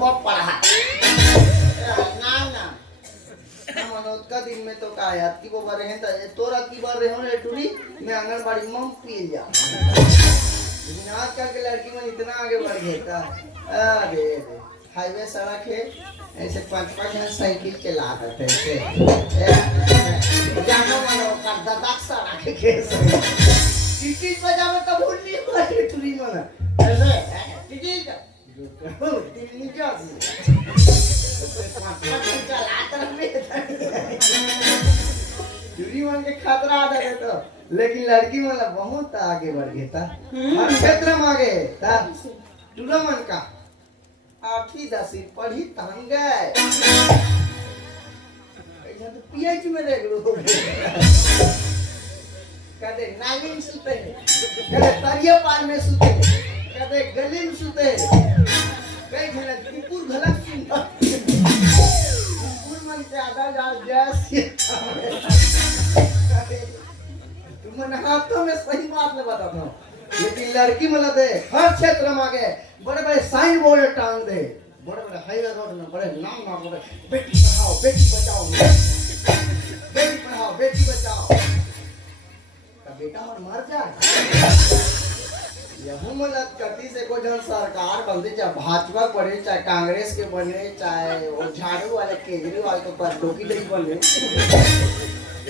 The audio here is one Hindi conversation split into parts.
बहुत पढ़ा है ना मनोज का दिन में तो का याद की वो बारे हैं तोरा की बार रहे हो रे टूरी मैं आंगनबाड़ी में पी जा लेकिन आजकल के लड़की में इतना आगे बढ़ गया था अरे हाईवे सड़क है ऐसे 5-5 जन साइकिल चलाते थे ऐसे जानो मानो करदा दाग सड़क है कैसे टीटी बजावे कबूल नहीं हुआ टूरी में ऐसे टीटी दिल्ली जाती चूरी मन के खतरा आ जाए तो लेकिन लड़की वाला बहुत आगे बढ़ गया था हर क्षेत्र में आगे था टूरा मन का 8वीं 10वीं पढ़ी तंग गए ऐसा तो पीएच में रह गए कहते नागिन सुते कहते तरिया पार में सुते कहते गली में सुते कई घना कुकुर घलक सुनता कुकुर मन ज्यादा जैसे तुम मन हाथों में सही बात नहीं बताता हूँ लेकिन लड़की मतलब दे हर क्षेत्र में आगे बड़े बड़े साइन बोर्ड टांग दे बड़े बड़े हाईवे रोड में बड़े नाम बड़े बेटी पढ़ाओ बेटी बचाओ बेटी पढ़ाओ बेटी बचाओ का बेटा और मर जाए यहू मतलब कति से को जन सरकार बनती चाहे भाजपा बने चाहे कांग्रेस के बने चाहे वो झाड़ू वाले केजरीवाल के ऊपर डोकी नहीं बने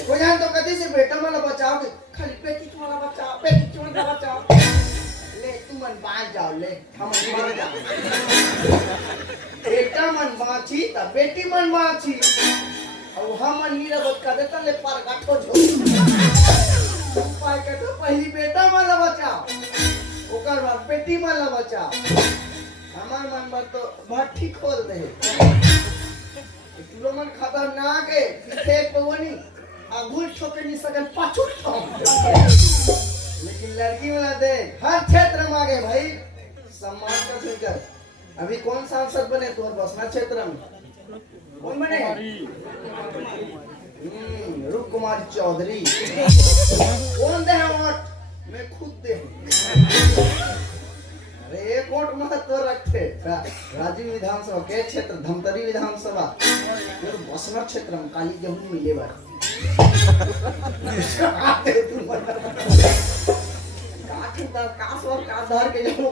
को जान तो कति से बेटा वाला बचाओ खाली बेटी वाला बचाओ बेटी वाला बचाओ ले तू मन बांध जाओ ले हम मर जाओ बेटा मन बांची ता बेटी मन बांची और हम मन नीरा बत कर देता ले पर गाठो झो उपाय के तो पहली बेटा वाला बचाओ ओकर बाद बेटी वाला बचाओ हमार मन पर तो भट्टी खोल दे तुलो मन खतरनाक है पीछे पवनी आगुल ठोके नहीं सकल पाछू ठोक लेकिन लड़की वाला दे हर क्षेत्र में आगे भाई सम्मान का सुनकर अभी कौन सांसद बने तुम्हारे बसना क्षेत्र में कौन बने रूप कुमार चौधरी कौन दे वोट मैं खुद दे अरे एक वोट महत्व रखते राजीव विधानसभा के क्षेत्र धमतरी विधानसभा बसना क्षेत्र में काली गेहूं मिले बार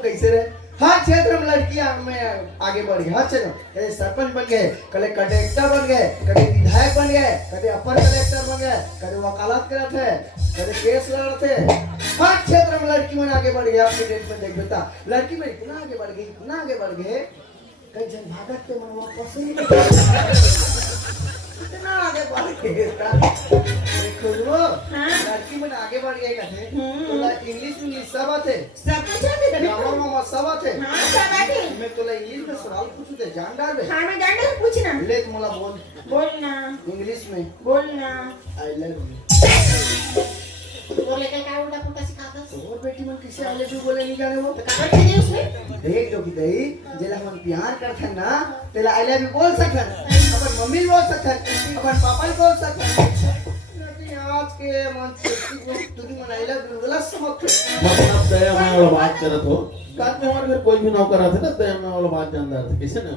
कैसे रहे हर क्षेत्र में लड़कियां में आगे बढ़ गई हर क्षेत्र कभी सरपंच बन गए कभी कलेक्टर बन गए कभी विधायक बन गए कभी अपर कलेक्टर बन गए कभी वकालत करते हैं कभी केस लड़ते हैं हर क्षेत्र में लड़की में आगे बढ़ गई आपके डेट में देख बेटा लड़की में इतना आगे बढ़ गई इतना आगे बढ़ गए कई जन भागत के मन वापस ही इतना आगे बढ़ गए देखो वो लड़की में आगे बढ़ गए कहते तोला इंग्लिश में सब आते सब कुछ आते ग्रामर में सब आते हां सब आते मैं तोला इंग्लिश में सवाल पूछू दे जान डाल बे हां मैं जान डाल पूछना ले तुमला बोल ना इंग्लिश में बोल ना आई लव यू बोले क्या उल्टा पुल्टा सिखाता और बेटी मन किसे आई लव यू बोले नहीं जाने वो कागज नहीं उसमें देख जो कि दई जेला हम प्यार करथन ना तेला आई लव यू बोल सकन अपन मम्मी बोल सकन अपन पापा बोल सकन लेकिन आज के मन से तू मन आई लव यू गलत समझते मतलब दया में वाला बात करत हो काट में हमारे घर कोई भी नौकर आते ना दया में वाला बात जानदार थे किसे ने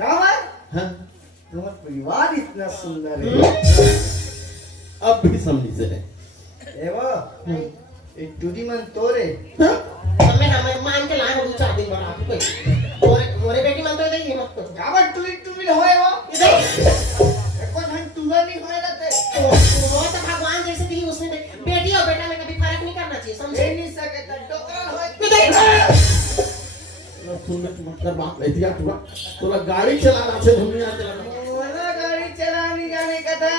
का बात हां तुम्हारा परिवार इतना सुंदर है अब भी समझी से है एवा एक टूडी मन तोरे हमें हमें मान के लाए हो 4 दिन बाद कोई मोरे बेटी मन तो नहीं मत कुछ गावट टूडी होए वो इधर एको धन टूला नहीं होए रहते वो तो भगवान जैसे थी उसने बेटी और बेटा में कभी फर्क नहीं करना चाहिए समझे नहीं सके तो टोकरा होए सुन मत कर बात ऐतिया तोला गाड़ी चलाना से दुनिया चलाना मोला गाड़ी चलाने जाने का था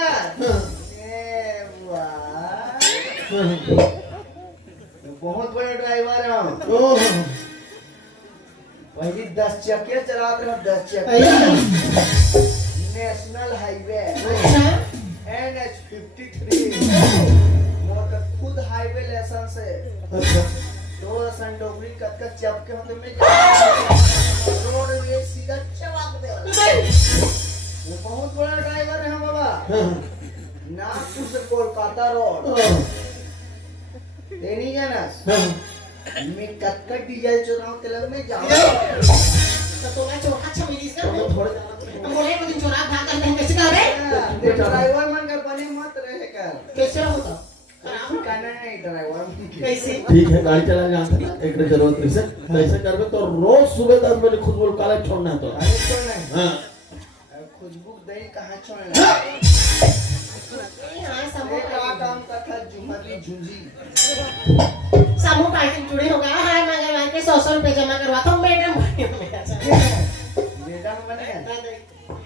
बहुत बड़े ड्राइवर हैं पहली 10 चक्के चलाते हैं 10 चक्के नेशनल हाईवे NH53 मोटर खुद हाईवे लाइसेंस है तो संडोगरी कटका चपके होते में रोड में सीधा चबाक दे वो बहुत बड़ा ड्राइवर है बाबा नागपुर से कोलकाता रोड नहीं जाना मैं कटकट डीजल चुनाव के लग में जाऊंगा तो मैं चोखा छमिलीस का तो थोड़े जाना बोले को दिन चोरा भाग कर कैसे कर रे ते ड्राइवर मन का बने मत रहे कर कैसे होता खराब कहना नहीं ड्राइवर कैसे ठीक है गाड़ी चला जानते ना एक जरूरत नहीं से ऐसे करबे तो रोज सुबह 10 बजे खुद बोल काले छोड़ना है तो अरे छोड़ना है हां खुशबू दही कहाँ छोड़ना है हां समूह का काम का था जुमरली झुंझी समूह पार्टी जुड़े हो गया है मंगलवार के 100 रुपए जमा करवा था मैडम मैडम बने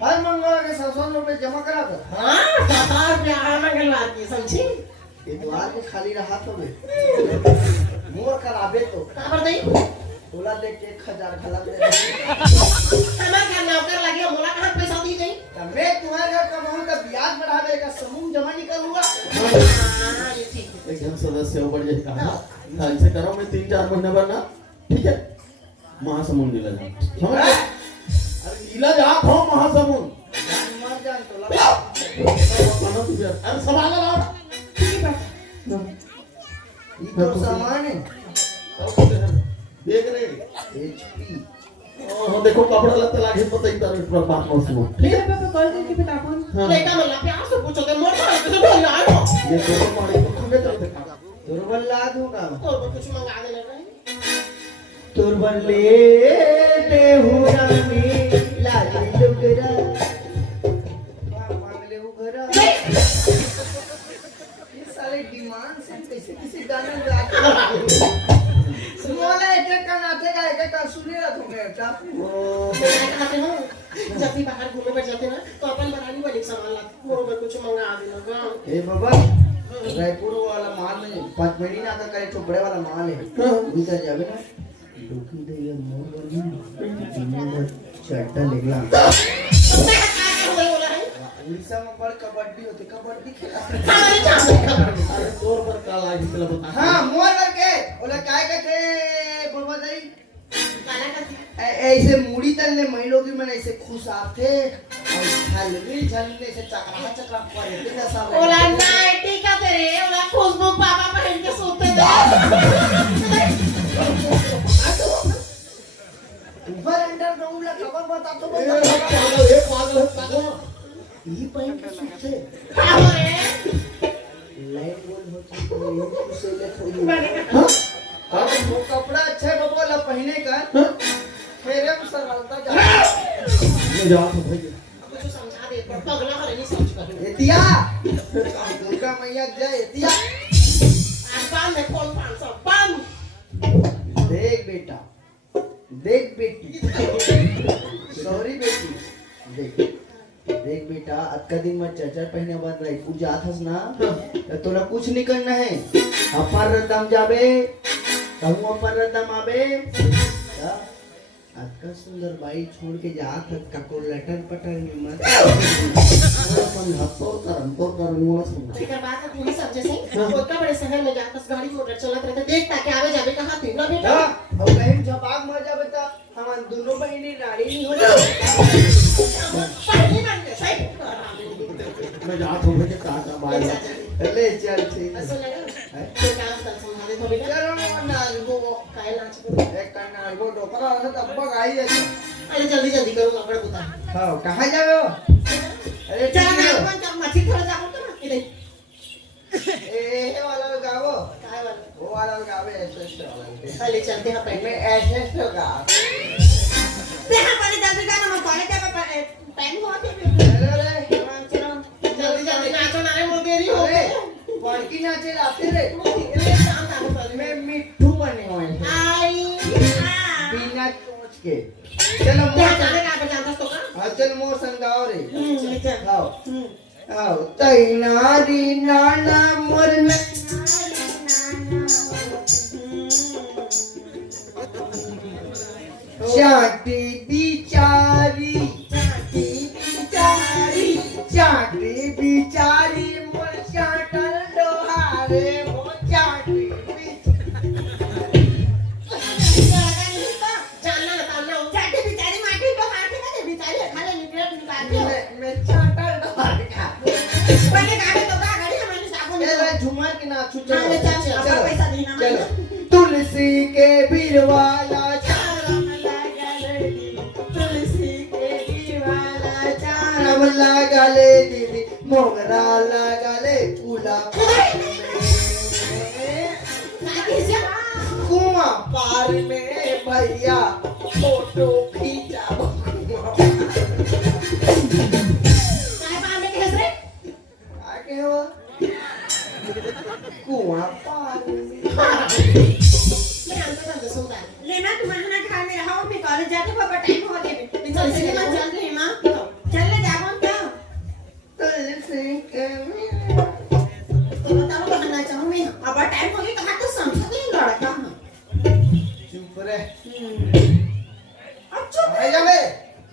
हर मंगलवार के 100 रुपए जमा करा दो हां 100 रुपए हर मंगलवार की समझी इतवार को खाली रहा तो बे मोर कराबे तो कहां पर दई बोला देख के 1000 खला दे हमार घर नौकर लगे बोला कहां पैसा दी गई मैं तुम्हारे घर कमाऊं का ब्याज बढ़ा देगा समूह जमा निकालूंगा हां ये ठीक है एकदम सदस्य ऊपर जैसे कहा ऐसे करो मैं 3-4 महीने बाद ना ठीक है महासमुंद दिला जा समझ अरे इलाज आप हो महासमुंद मर जान तो लगा अरे संभाल लो ये तो सामान है देख रहे एचपी ओ देखो कपड़ा लत्ता लागे पता ही तार पर बात मत सुनो ले पापा कॉल करके बता कौन लेका मला प्यार से पूछो के मोर कैसे बोल रहा है ये दोनों पानी को खंगे चलते का दुर्बल लाद होगा और कुछ मंगा देना भाई दुर्बल ले दे हो रानी लाज लुगरा मांग ले उगरा ये साले डिमांड से कैसे किसी गाने में आते मोला एक का नाते का एक का सुने रहा तुमने बेटा कहते हो जब भी बाहर घूमने पर जाते ना तो अपन बनानी वाली सामान लाते मोर में कुछ मंगा देना ए बाबा रायपुर वाला माल में 5 महीने ना का करे टुकड़े वाला माल है उधर जावे ना दुखी दे ये मोर वाली चट्टा निकला उड़ीसा में बड़ कबड्डी होती कबड्डी खेला अरे तोर पर काल आगे चला बता हां मोर करके ओला काय कहते बोलबा दई काला का ऐसे मुड़ी तलने महिलों की मन ऐसे खुश आते और झलने झलने से चकरा चकरा पड़े तेरा सब ओला नाइटी का तेरे ओला खुशबू पापा पहन के सोते थे ऊपर अंडर ग्राउंड ला खबर बता तो पागल ये पहन के सोते क्या हो रे लाइट बोल होती तो ये उसे ले थोड़ी हां वो कपड़ा अच्छा है बाबा ला पहने का फेरे में सरलता जा मैं जाओ तो भाई कुछ समझा दे पर पगला हरे नहीं समझ कर एतिया दुर्गा मैया जय एतिया आसमान में कौन 500 पान देख बेटी सॉरी बेटी देख बेटा आज का दिन में चर्चा पहने बाद रही पूजा थस ना तो तोरा कुछ नहीं करना है अपर रदम जाबे कहूँ अपर रदम आबे आज का सुंदर बाई छोड़ के जात है काको लटन पटन में मत समझातो कर मुआ सुन फिकर बात है पूरी समझे से ओका बड़े शहर में जाकर गाड़ी मोटर चलत रहते देख ताकि आवे जावे कहां थे ना बेटा और कहीं जब आग मर जाबे त हम दोनों बहनी रानी नहीं हो पहली बन के सही मैं जात हूं भाई का बाय ले चल ठीक है ऐसा लगा तो काम कर समझा दे थोड़ी ना चलो ना वो काय नाच को एक करना वो डोकरा है तब तक आई जाए अरे जल्दी जल्दी करो कपड़े बता हां कहां जावे हो अरे चल ना अपन जब मछली थोड़ा जाओ तो ना इधर ए वाला गावो काय वाला वो वाला गावे ऐसे वाला चले चलते हैं पहले में ऐसे होगा ते हम पहले जल्दी जाना मैं कॉलेज का टाइम हुआ थे अरे चलो जल्दी जल्दी नाचो ना रे वो देरी हो अरे गई बड़की नाचे लाते रे ये शाम का पहले मैं मिट्ठू बने हुए हैं आई बिना चोंच के चलो क्या मोर जाने का जानता तो का हाँ चल मोर संगाओ रे चल आओ आओ तैनारी नाना मोर चाटी बिचारी मोर चाटल डोहारे मोर चाटी मैं चाटल डोहारे खा झुमर के नाचू चलो तुलसी के बिरवाला रेशम लगा ले दीदी मोगरा लगा ले फूला कुआं पार में भैया फोटो खींचा आगे हुआ कुआं पार में लेना तुम्हारा ना घर में रहो मैं कॉलेज जाके पापा टाइम हो गया मैं चल सिनेमा चल रही मां चल ले जाओ तो बताओ कहना चाहूं मैं अब टाइम हो गया कहां तो समझ नहीं लड़का चुप रहे अब चुप आ जा बे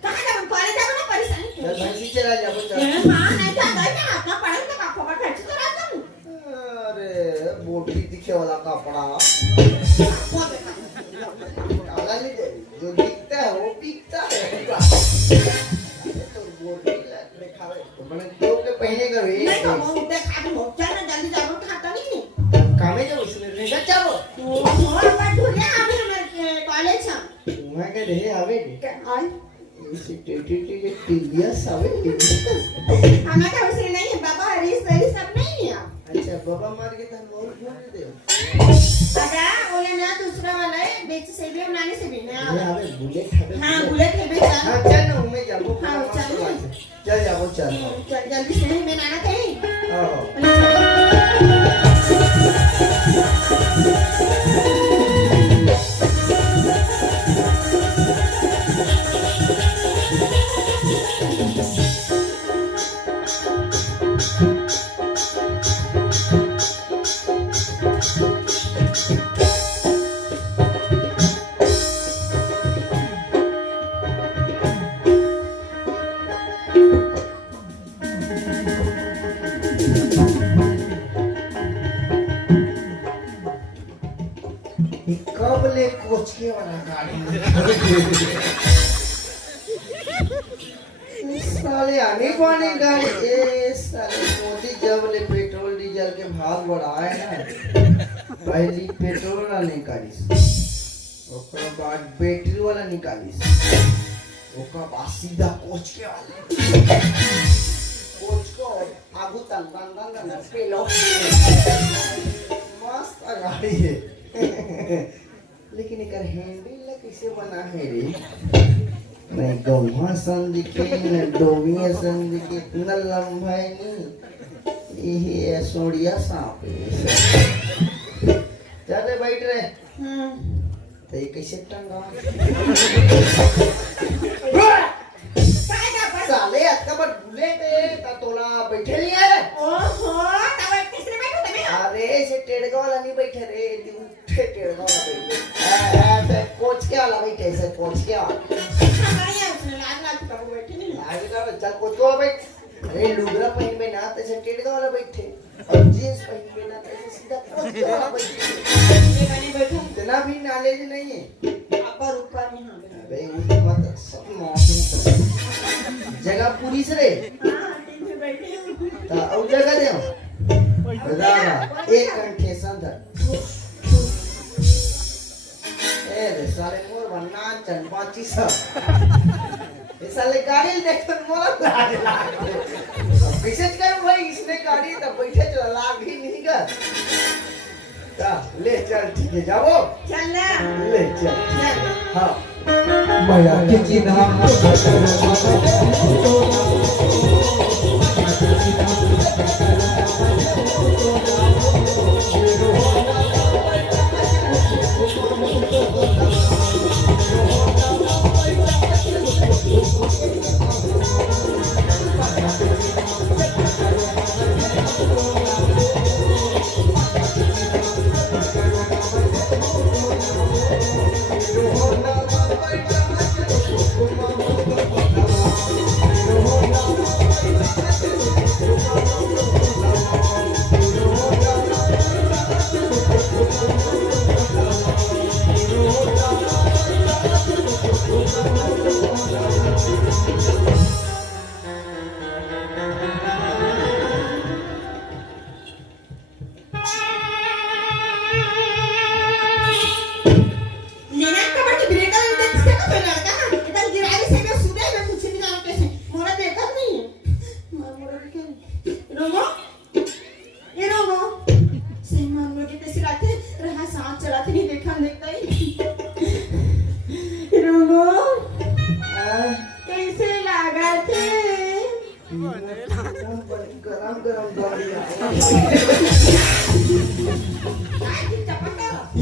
कहां जाऊं कॉलेज जाओ ना परेशान चल भैंसी चला जा चल हां नहीं था गई ना अपना पढ़ाई तो पापा का खर्च तो रहा तुम अरे बोटी दिखे वाला कपड़ा काला नहीं दे जो दिखता है वो बिकता है अरे तो बोटी लग खावे तो मैंने तो के पहने कर नहीं तो वो उठे खा दो चल ना जल्दी जाओ खाता नहीं कामे जो उसने रेगा चाहो और बात हो गया अभी हमारे कॉलेज है तुम्हें के रहे आवे और इसे टेटी टीवीएस आवे हमारा का उसे नहीं है बाबा हरीश सब नहीं है अच्छा बाबा मार के तो मोर फोन दे अगा ओले ना दूसरा वाला है बेच से भी बनाने से भी ना ये आवे बुलेट है हां बुलेट है बेच हां चल ना मैं जाबो हाँ, चल। चल जाबो चल चल जल्दी से मैं आना कहीं हां कब ले कोचके वाला गाड़ी साले आने वाली गाड़ी ए साले मोदी जब ले पेट्रोल डीजल के भाव बढ़ाए ना पहली पेट्रोल वाला निकालिस ओकर बाद बैटरी वाला निकालिस ओकर बाद सीधा कोचके वाला कोच को आगू तन तन तन तन पेलो मस्त गाड़ी है लेकिन एकर हैंडल कैसे बना है रे नहीं गौहा सन दिखे न डोबिया सन दिखे इतना लंबा है नहीं ये सोड़िया सांप है जाते बैठ रहे तो ये कैसे टंगा साले अक्का बट बुलेट है ता तोला बैठे नहीं है ओहो तब किसने बैठो तबे अरे से टेड़गा वाला नहीं बैठे रे उठे टेड़गा वाला बैठे ऐसे कोच के वाला बैठे ऐसे कोच के वाला हमारे यहाँ उसने लाल लाल कब बैठे नहीं आगे का चल कोच को बैठ अरे लुगरा पहन में ना तैसे टेड़गा वाला बैठे और जींस पहन में ना तैसे सीधा कोच के वाला बैठे ये गाने बैठो इतना भी नॉलेज नहीं है ऊपर ऊपर में हां अबे वो मत सब मौसम जगह पूरी से रे हां तीन में बैठे ता और जगह दे बदाना एक घंटे संदर ए रे साले मोर बन्ना चन पाची सब ये साले गाड़ी देखन मोला लाग कैसे कर भाई इसने गाड़ी तब बैठे चला लाग ही नहीं कर ता ले चल ठीक है जाओ चल ना ले चल चल हां माया के चिन्ह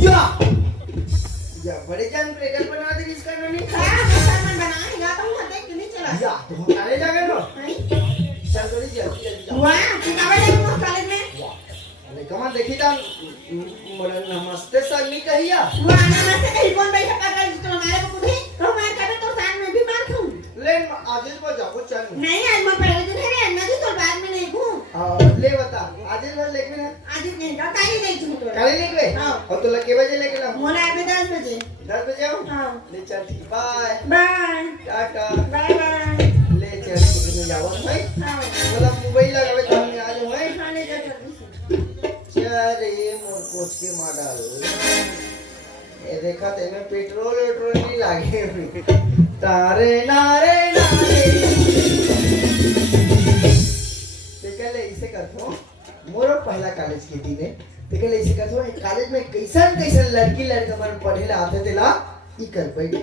या या बड़े जान ब्रेकर बना दे इसका नोनी या तो हम काले जा गए नो चल थोड़ी जल्दी अरे कमाल देखी था मोर नमस्ते सर नहीं कहिया ले आदिल को जाओ चल ले बता आदिल भर लेके ना काले लेके और तो लगे बजे लेके ना 10 बजे आओ ले चल ठीक बाय टाटा ले चल तुम्हें जाओ भाई बोला मोबाइल लगावे तो हम आ जाओ भाई अरे मोर कोच के मॉडल ये देखा ते में पेट्रोल नहीं लागे तारे नारे नारे देखले इसे करथो मोर पहला कॉलेज के दिन है देखले इसे करथो कॉलेज में कैसन कैसन लड़की लड़का मन पढ़े ला आते थे ला ई कर बैठ